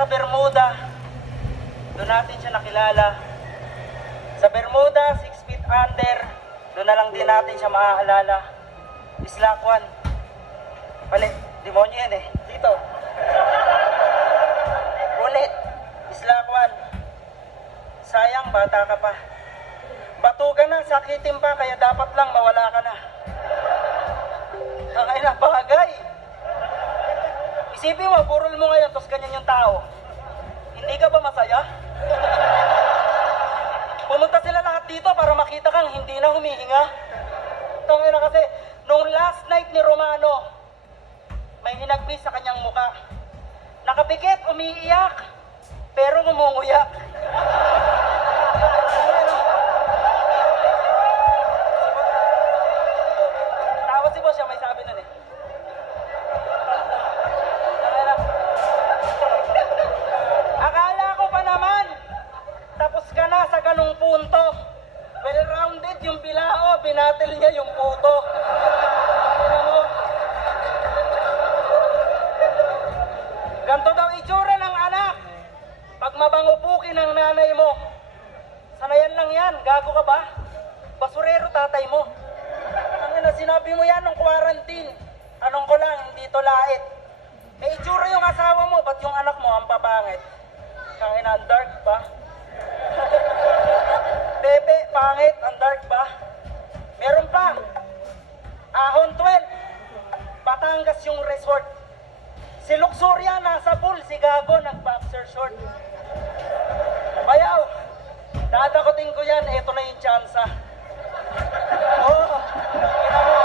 sa Bermuda, doon natin siya nakilala. Sa Bermuda, 6 feet under, doon na lang din natin siya maaalala. Islakwan. Palit, demonyo yan eh. Dito. Ulit. Islakwan. Sayang, bata ka pa. Batugan na, sakitin pa, kaya dapat lang mawala ka na. Ang ina, bagay. Isipin mo, burol mo ngayon, tapos ganyan yung tao. Hindi ka ba masaya? Pumunta sila lahat dito para makita kang hindi na humihinga. Tangina kasi, nung last night ni Romano, may hinagpis sa kanyang muka. Nakapikit, umiiyak, pero ngumunguya. Tawa si boss siya, may sabi nun eh. Akala ko pa naman, tapos ka na sa ganung punto. Well-rounded yung bilao, binatil niya yung puto. Ano mo? Ganto daw itsura ng anak. Pag mabangupukin ng nanay mo. Sanayan lang yan, gago ka ba? Basurero tatay mo. Ang ina, sinabi mo yan nung quarantine. Anong ko lang, hindi to lait. May itsura yung asawa mo, ba't yung anak mo ang papangit? Ang ina, ang dark ba? Bebe, pangit, ang dark ba? Meron pa. Ahon 12. Batangas yung resort. Si Luxuria nasa pool, si Gago nag-boxer short. Bayaw, dadakotin ko yan, eto na yung tsansa. Oo, kita mo.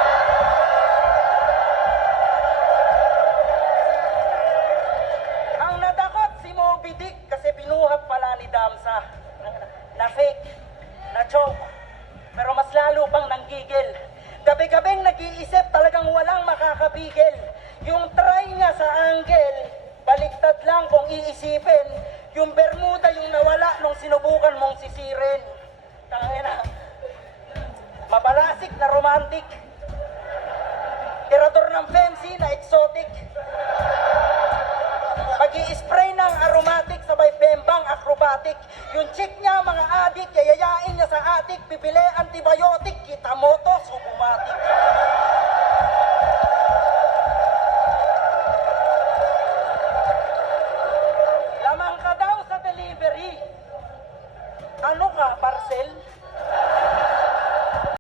Ang nadakot si Moby Dick kasi binuhat pala ni Damsa. Na fake, na joke, pero mas lalo pang nanggigil. Gabi-gabing nag-iisip, talagang walang makakapigil. Yung try niya sa angle, baliktad lang kung iisipin. Yung Bermuda yung nawala nung sinubukan mong sisirin. Tangina. Mabalasik na romantic. Tirador ng fancy na exotic. Pag-i-spray ng aromatic sabay bembang acrobatic. Yung chick niya mga adik, yayayain niya sa atik, bibili antibiotic, kita mo to, subumatik.